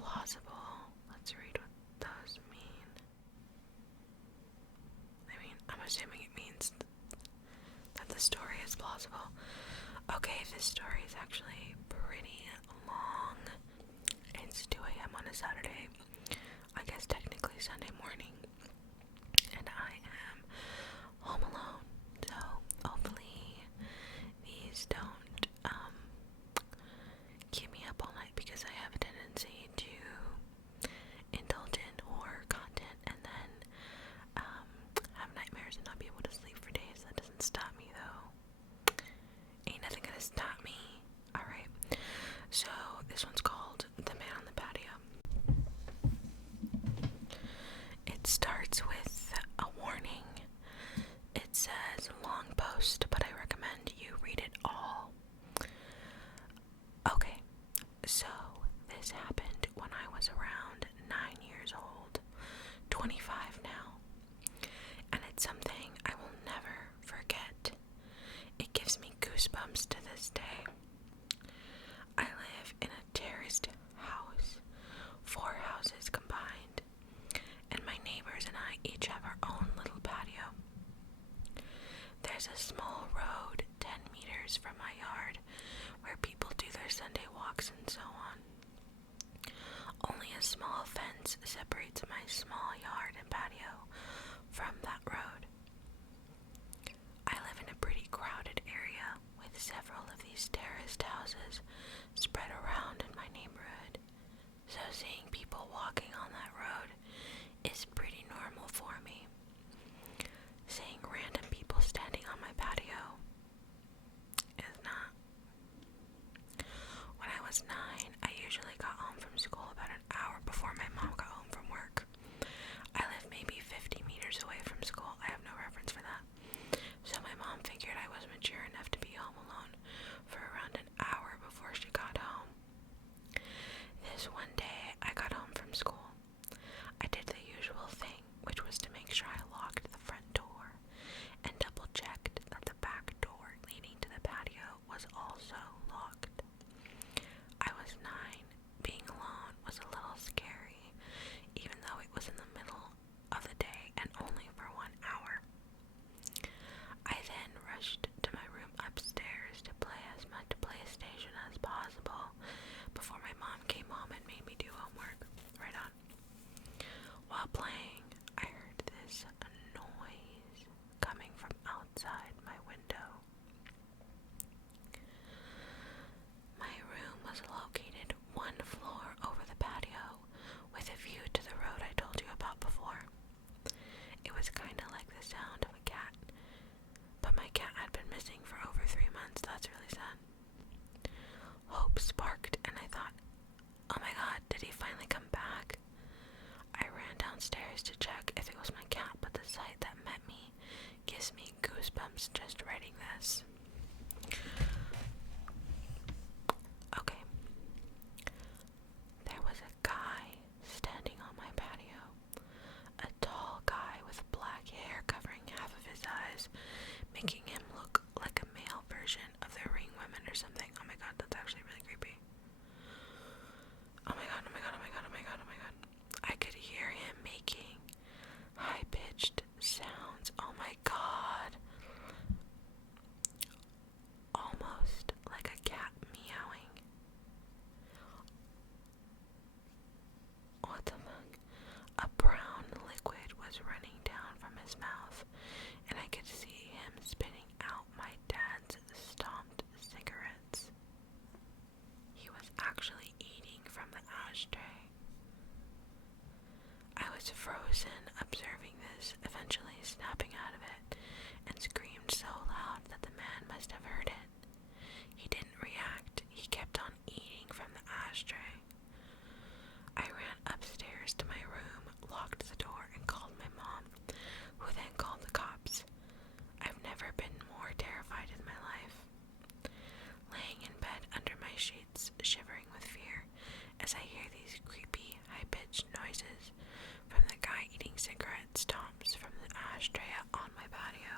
plausible. Let's read what those mean. I'm assuming it means that the story is plausible. Okay, this story is actually pretty long. It's 2 a.m. on a Saturday. I guess technically Sunday morning. And I am home alone. So hopefully these don't keep me up all night, because I have a tendency to indulge in horror content and then have nightmares and not be able to sleep for days. That doesn't stop me though. Ain't nothing gonna stop me. Alright, so this one's called The Man on the Patio. It starts with a warning. It says long post, but I recommend you read it all. Okay, so this happened when I was around 9 years old, 25 now, and it's something I will never forget. It gives me goosebumps to this day. I live in a terraced house, 4 houses combined, and my neighbors and I each have our own little patio. There's a small road 10 meters from my yard where people do their Sunday walks and so on. Only a small fence separates my small yard and patio from that road. I live in a pretty crowded area with several of these terraced houses spread around in my neighborhood, so seeing people walking on that road is pretty normal for me. Seeing random people standing on my patio is not. When I was 9, I usually got home from school about an hour before my mom got home from work. I live maybe 50 meters away from school. I have no reference for that. So my mom figured I was mature enough to be home alone for around an hour before she got home. This one day, I got home from school. I did the usual thing, which was to make sure I locked the front door and double-checked that the back door leading to the patio was also locked. I was 9. Being alone was a little scary, even though it was in the middle of the day and only for 1 hour. I then rushed to my room upstairs to play as much PlayStation as possible before my mom came home and made me do homework. Right on. While playing, I heard this noise coming from outside my window. My room was located 1 floor over the patio with a view to the road I told you about before. It was kinda like the sound of a cat, but my cat had been missing for over 3 months. That's really sad. Hope sparked, and I thought, oh my god, did he finally come back? I ran downstairs to check if it was my cat, but the sight that met me gives me goosebumps just writing this. Okay. There was a guy standing on my patio. A tall guy with black hair covering half of his eyes, making him look like a male version of the Ring women or something. Oh my god, that's actually really creepy. Oh my god, oh my god, oh my god, oh my god, oh my god. I could hear him making high-pitched sounds. Oh my god. Almost like a cat meowing. What the fuck? A brown liquid was running down from his mouth, and I could see him spitting out my dad's stomped cigarettes. He was actually eating from the ashtray. I was frozen observing this, eventually snapping out of it, and screamed so loud that the man must have heard it. He didn't react. He kept on eating from the ashtray. I ran upstairs to my room, locked the door, and called my mom, who then called the cops. I've never been more terrified in my life. Laying in bed under my sheets, shivering with fear, as I hear these creepy, high-pitched noises from the guy eating cigarette stomps from the ashtray on my patio.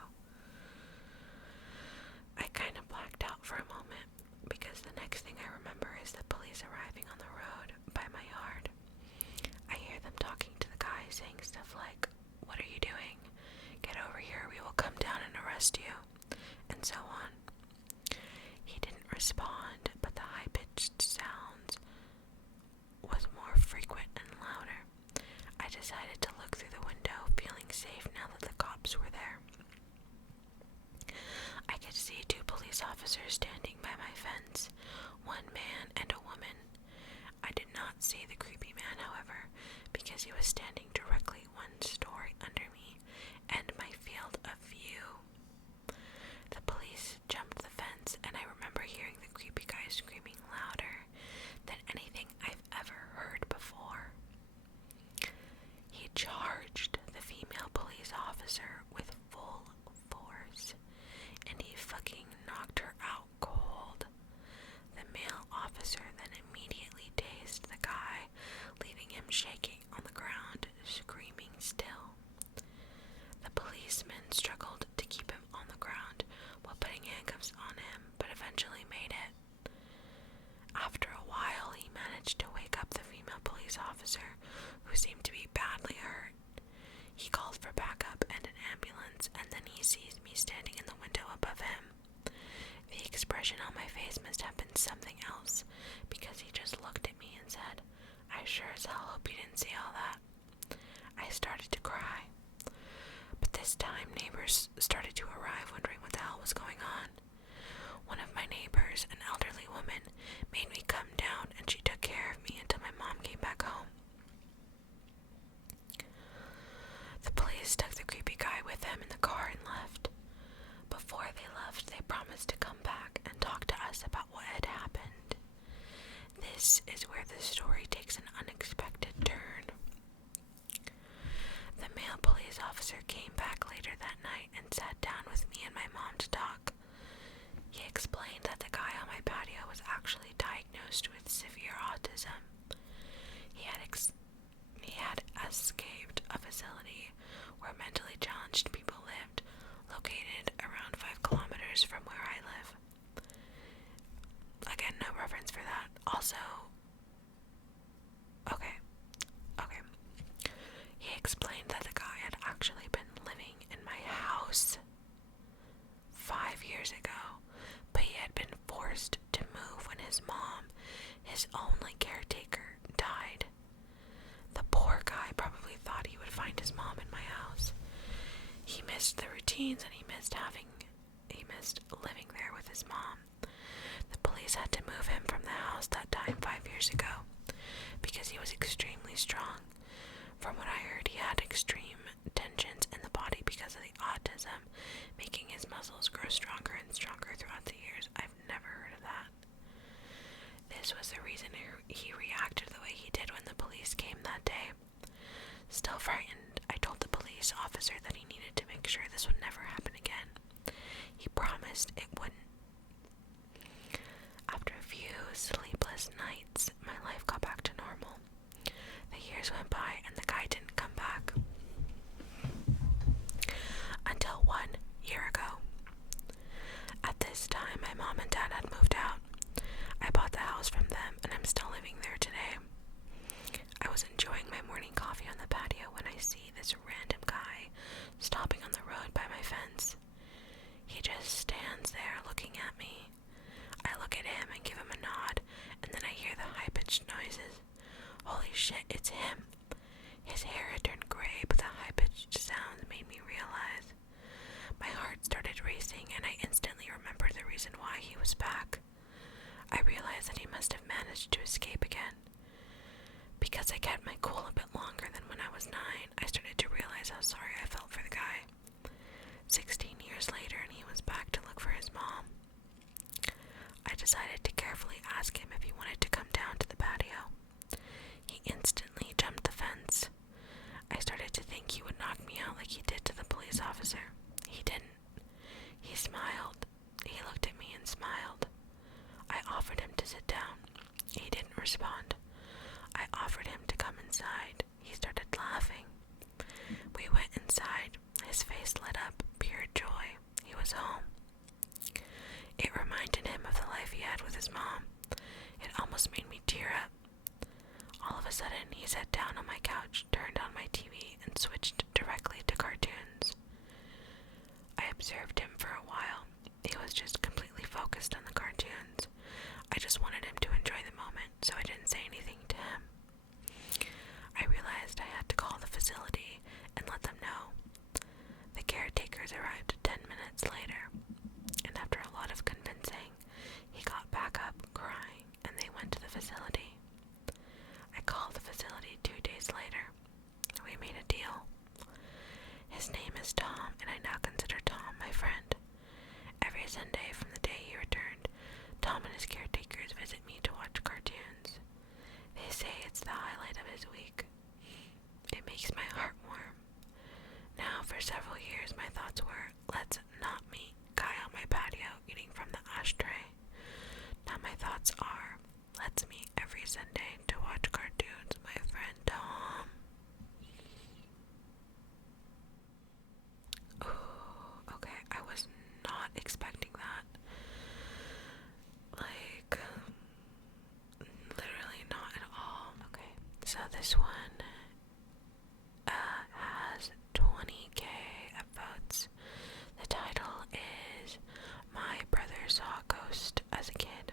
I kind of blacked out for a moment, because the next thing I remember is the police arriving on the road by my yard. stuff like, "What are you doing? Get over here, we will come down and arrest you," and so on. He didn't respond, but the high-pitched sounds was more frequent and louder. I decided to look through the window, feeling safe now that the cops were there. I could see 2 police officers standing by my fence, one man and a woman. I did not see the creepy man, however, because he was standing directly 1 story under me and my field of view. The police jumped the fence, and I remember hearing the creepy guy screaming louder than anything I've ever heard before. He charged the female police officer with full force, and he fucking knocked her out cold. The male officer then immediately tased the guy, leaving him shaking on the ground, screaming still. The policeman struggled to keep him on the ground while putting handcuffs on him, but eventually made it. After a while, he managed to wake up the female police officer, who seemed to be badly hurt. He called for backup and an ambulance, and then he sees me standing in the window above him. The expression on my face must have been something else, because he just looked at me and said, "I sure as hell hope you didn't see all that." I started to cry. But this time, neighbors started to arrive, wondering what the hell was going on. One of my neighbors, an elderly woman, made me come down, and she took care of me until my mom came back home. The police took the creepy guy with them in the car and left. Before they left, they promised to come back and talk to us about what had happened. This is where the story takes an unexpected turn. The male police officer came back later that night and sat down with me and my mom to talk. He explained that the guy on my patio was actually diagnosed with severe autism. He had escaped a facility where mentally challenged people lived, located around 5 kilometers from where I live. Again, no reference for that. Also, okay. He explained that the guy had actually been living in my house 5 years ago, but he had been forced to move when his mom, his only caretaker, died. The poor guy probably thought he would find his mom in my house. He missed the routines, and he missed living there with his mom. The police had to move him from the house that time 5 years ago because he was extremely strong. From what I heard, he had extreme tensions in the body because of the autism, making his muscles grow stronger and stronger throughout the years. I've never heard of that. This was the reason he reacted the way he did when the police came that day. Still frightened, I told the police officer that he needed to make sure this would never happen again. He promised it wouldn't. After a few sleepless nights, my life got back to normal. The years went by and the guy didn't come back. Until 1 year ago. At this time, my mom and dad had moved out. I bought the house from them, and I'm still living there today. I was enjoying my morning coffee on the patio when I see this random guy stopping on the road by my fence. He just stands there looking at me. I look at him and give him a nod, and then I hear the high-pitched noises. Holy shit, it's him. His hair had turned gray, but the high-pitched sounds made me realize. My heart started racing, and I instantly remembered the reason why he was back. I realized that he must have managed to escape again. Because I kept my cool a bit longer than when I was 9, I started to realize how sorry I felt for the guy. 16 years later, and he was back to look for his mom. I decided to carefully ask him if he wanted to come down to the patio. He instantly jumped the fence. I started to think he would knock me out like he did to the police officer. He didn't. He smiled. He looked at me and smiled. I offered him to sit down. He didn't respond. I offered him to come inside. He started laughing. We went inside. His face lit up, pure joy. He was home. It reminded him of the life he had with his mom. It almost made me tear up. All of a sudden, he sat down on my couch, turned on my TV, and switched directly to cartoons. I observed him for a while. He was just completely focused on the cartoons. I just wanted him to enjoy the moment, so I didn't say anything to him. I realized I had to call the facility and let them know. The caretakers arrived 10 minutes later, and after a lot of convincing, he got back up crying, and they went to the facility. I called the facility 2 days later. We made a deal. His name is Tom, and I now consider Tom my friend. Every Sunday from the day he returned, Tom and his caretakers visit me to watch cartoons. They say it's the highlight of his week. It makes my heart warm. Now, for several years, my thoughts were, let's not meet guy on my patio eating from the ashtray. Now my thoughts are, let's meet every Sunday to watch cartoons, my friend Tom. Ooh, okay, I was not expecting that. Like, literally not at all. Okay, so this one has 20k votes. The title is My Brother Saw a Ghost as a Kid.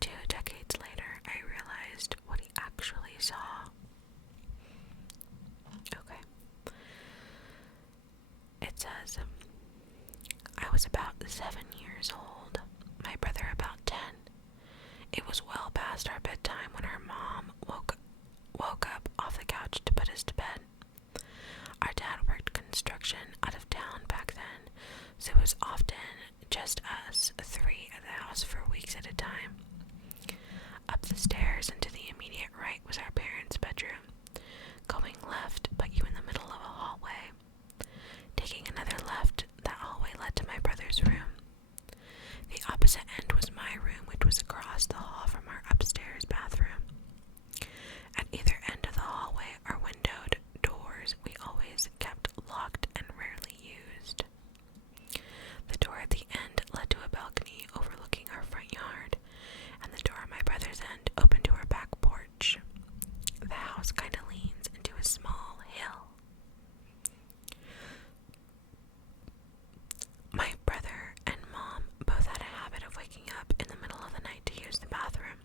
2 decades later, I realized what he actually saw. Okay. It says, I was about 7 years old, my brother about 10. It was well past our bedtime when our mom woke up off the couch to put us to bed. Our dad worked construction out of town back then, so it was often just us 3 at the house for weeks at a time. Up the stairs and to the immediate right was our parents' bedroom. Going left put you in the middle of a hallway. Taking another left, that hallway led to my brother's room. The opposite end was my room, which was across the hall from our upstairs bathroom. At either end of the hallway are windowed doors we always kept locked and rarely used. The door at the end led to a balcony overlooking our front yard, and the door at my brother's end opened to our back porch. The house kind of leans into a small hill. My brother and mom both had a habit of waking up in the middle of the night to use the bathroom.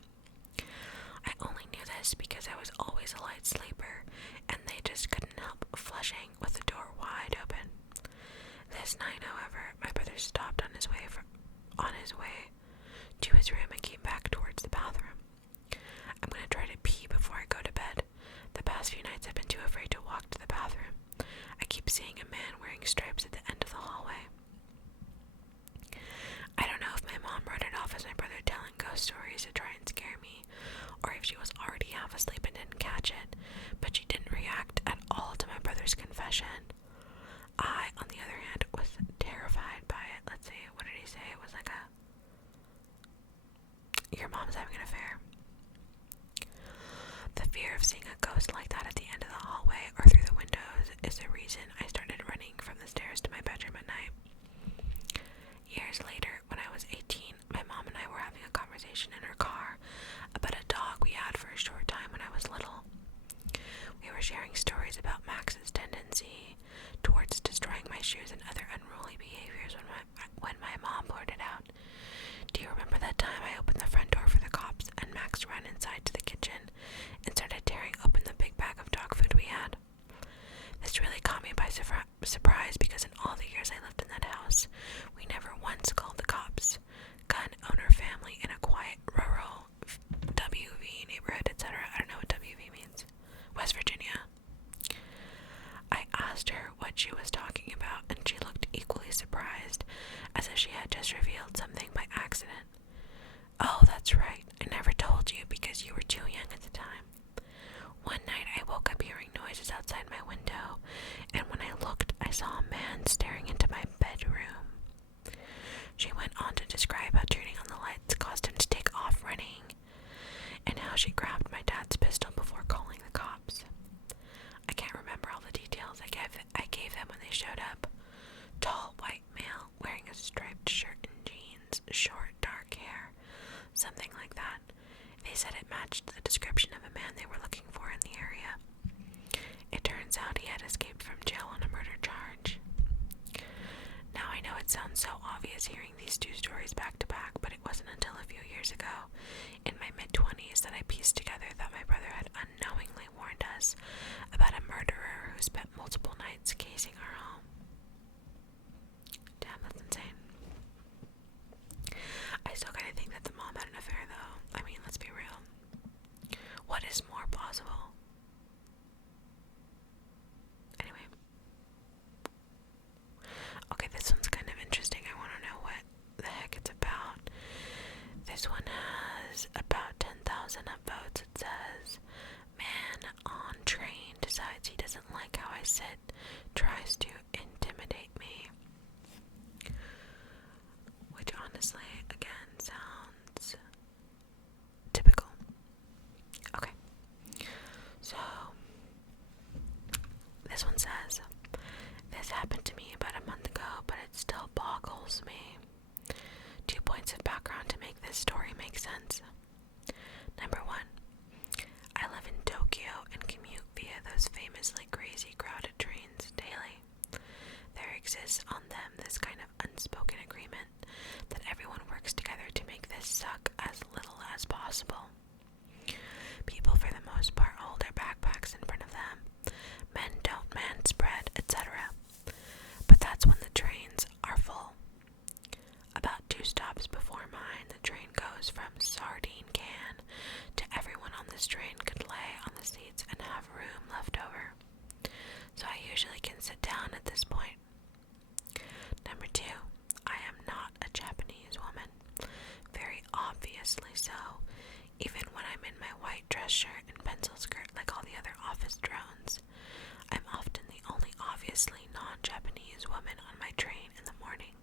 I only knew this because I was always a light sleeper, and they just couldn't help flushing with the door wide open. This night, however, my brother stopped on his way to his room and came back towards the bathroom. I'm gonna try to pee before I go to bed. The past few nights I've been too afraid to walk to the bathroom. I keep seeing a man wearing stripes at the end of the hallway. I don't know if my mom wrote it off as my brother telling ghost stories to try and scare me, or if she was already half asleep and didn't catch it, but she didn't react at all to my brother's confession. I, on the other hand, was terrified by it. Let's see, what did he say? It was like your mom's having an affair. The fear of seeing a ghost like that at the end of the hallway or through the windows is the reason I started running from the stairs to my bedroom at night. Years later, when I was 18, my mom and I were having a conversation in her car about a dog we had for a short time when I was little. We were sharing stories about Max's tendency towards destroying my shoes and other unruly behaviors when my mom blurted out, "Do you remember that time I opened the front door for the cops and Max ran inside to the kitchen and started tearing open the big bag of dog food we had?" This really caught me by surprise because in all the years I lived in that house, we never once called the cops. Gun owner family in a quiet rural WV neighborhood, etc. I don't know what WV means. West Virginia. I asked her what she was talking about, and she looked equally possible? Anyway. Okay, this one's kind of interesting. I want to know what the heck it's about. This one has about 10,000 upvotes. It says, man on train decides he doesn't like how I sit, tries to intimidate me. Which honestly, again, sounds typical. Okay. So, this one says, this happened to me about a month ago, but it still boggles me. 2 points of background to make this story make sense. Number 1, I live in Tokyo and commute via those famously crazy crowded trains daily. There exists on them this kind of unspoken agreement that everyone works together to make this suck as little as possible. People for the most part hold their backpacks in front of them. Men don't man spread, etc. But that's when the trains are full. About 2 stops before mine, the train goes from sardine can to everyone on this train could lay on the seats and have room left over. So I usually can sit down at this point. Number 2, I am not a Japanese woman. Very obviously so. Even when I'm in my white dress shirt and pencil skirt like all the other office drones, I'm often the only obviously non-Japanese woman on my train in the morning.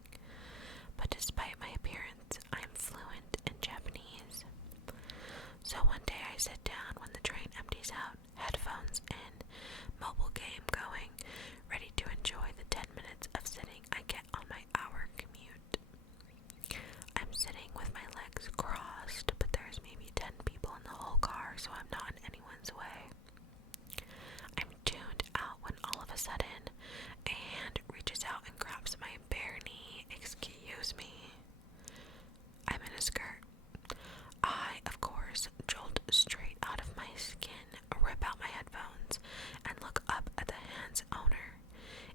But despite my appearance, I'm fluent in Japanese. So one day I sit down when the train empties out, headphones in, mobile game going, ready to enjoy the 10 minutes of sitting I get on my hour commute. I'm sitting with my legs crossed, but there's maybe 10 people in the whole car, so I'm not in anyone's way. I'm tuned out when all of a sudden a hand reaches out and grabs my bare knee. Excuse me. I'm in a skirt. I, of course, jolt straight out of my skin, rip out my headphones, and look up at the hand's owner.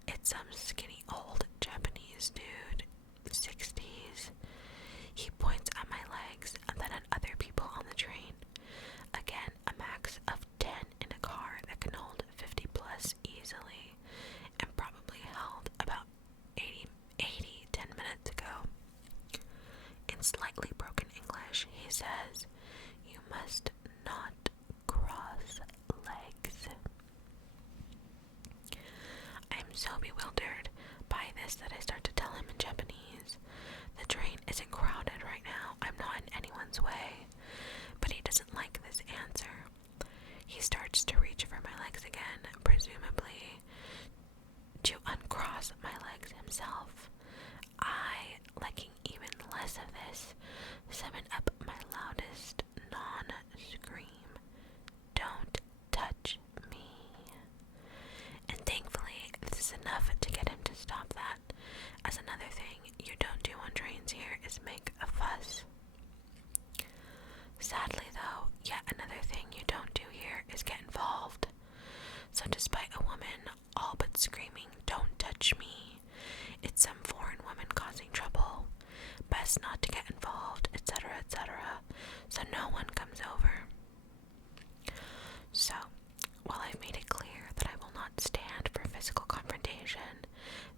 It's some skinny old Japanese dude, 60s. He points at my legs and then at other people on the train. Again, a max of 10 in a car that can hold 50 plus easily, and probably held about 80 10 minutes ago. In slightly broken English, he says, "You must not cross legs." I'm so bewildered by this that I start to tell him in Japanese, the train isn't crowded right now, I'm not in anyone's way. But he doesn't like this answer. He starts to reach for my legs again, presumably to uncross my legs himself. I, liking even less of this, summon up my loudest non-scream, "Don't touch me." And thankfully, this is enough to get him to stop that, as another thing you don't do on trains here is make a fuss. Sadly though, yet another thing you don't do here is get involved. So despite a woman all but screaming, "Don't touch me," it's some foreign woman causing trouble. Best not to get involved, etc., etc., so no one comes over. So, while I've made it clear that I will not stand for physical confrontation,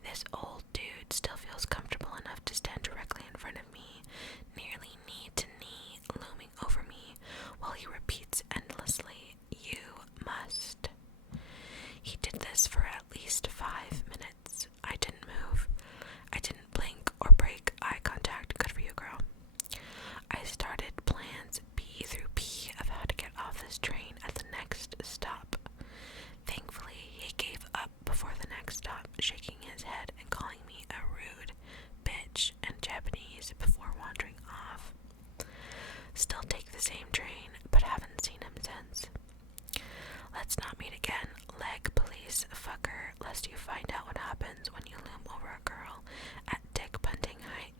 this old dude still feels comfortable enough to stand directly in front of me, nearly knee to knee, looming over me, while he repeats endlessly, "You must." He did this for at least 5 minutes. I didn't move. I didn't blink or break eye contact. Good for you, girl. I started plans B through P of how to get off this train at the next stop. Thankfully, he gave up before the next stop, shaking his head and calling me a rude bitch in Japanese before wandering off. Still take the same train, but haven't seen him since. Let's not meet again, leg police fucker, lest you find out what happens when you loom over a girl at dick punting height.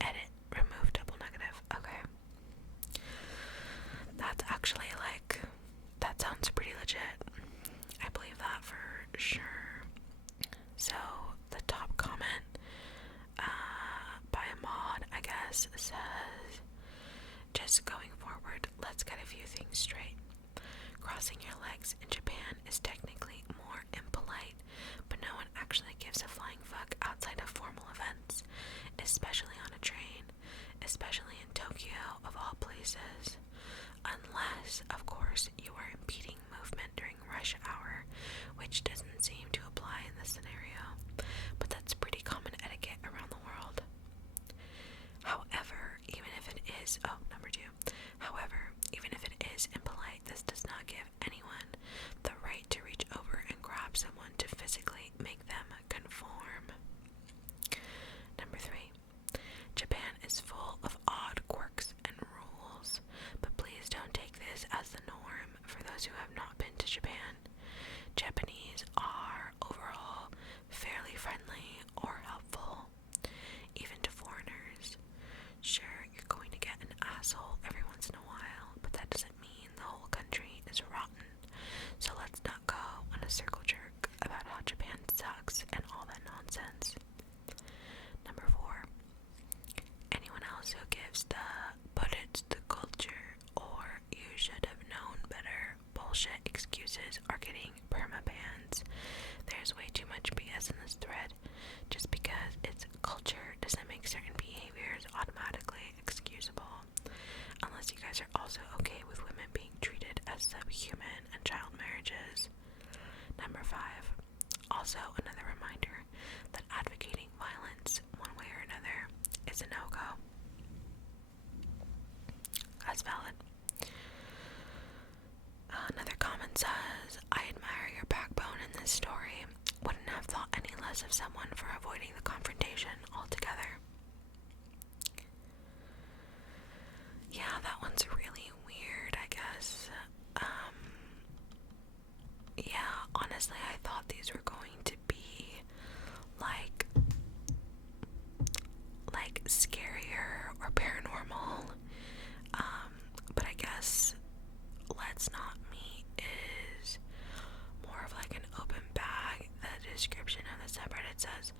Edit, remove double negative. Okay. That's actually that sounds pretty legit. I believe that for sure. So, the top comment by a mod, I guess, says, "Just going forward, let's get a few things straight. crossing your legs in Japan is technically more impolite, but no one actually gives a flying fuck outside of formal events, especially on a train, especially in Tokyo of all places. Unless, of course, you are impeding movement during rush hour, which doesn't seem to apply in this scenario, but that's pretty common etiquette around the world. However, even if it is, impolite, this does not give anyone the right to reach over and grab someone to physically make them conform. Number 3. Japan is full of odd quirks and rules, but please don't take this as the norm for those who have not been to Japan. Japanese are, overall, fairly friendly or helpful, even to foreigners. Sure, you're going to get an asshole every once in a while, but that doesn't mean the whole country is rotten. So let's not go on a circle jerk about how Japan sucks and all that nonsense. Number 4. Anyone else who gives the "but it's the culture" or "you should have known better" bullshit excuses are getting perma-bans. There's way too much BS in this thread. Just because it's culture doesn't make certain behaviors automatically excusable, unless you guys are also okay with women being treated as subhuman and child marriages. Number 5. Also another reminder that advocating violence one way or another is a no-go. That's valid. Another comment says, I admire your backbone in this story. Wouldn't have thought any less of someone for avoiding the confrontation altogether. Yeah, that one's really weird, I guess. Yeah, honestly, I thought these were going to be like scarier or paranormal. But I guess Let's Not Meet is more of like an open bag. The description of the subreddit says,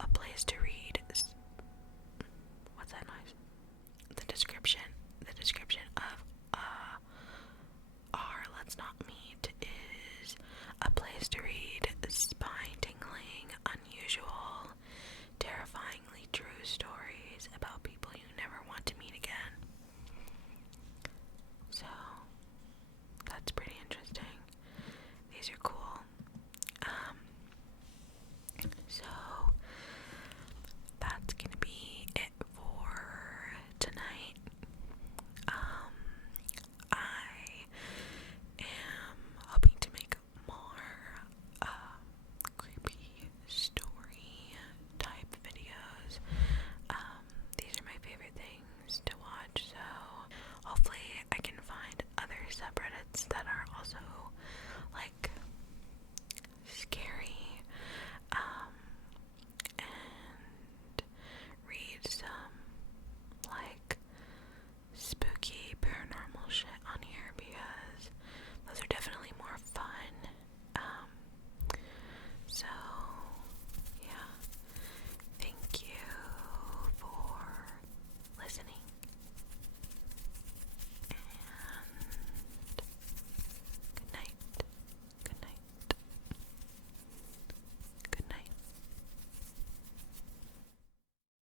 a place to read. What's that noise? The description of our Let's Not Meet is a place to read spine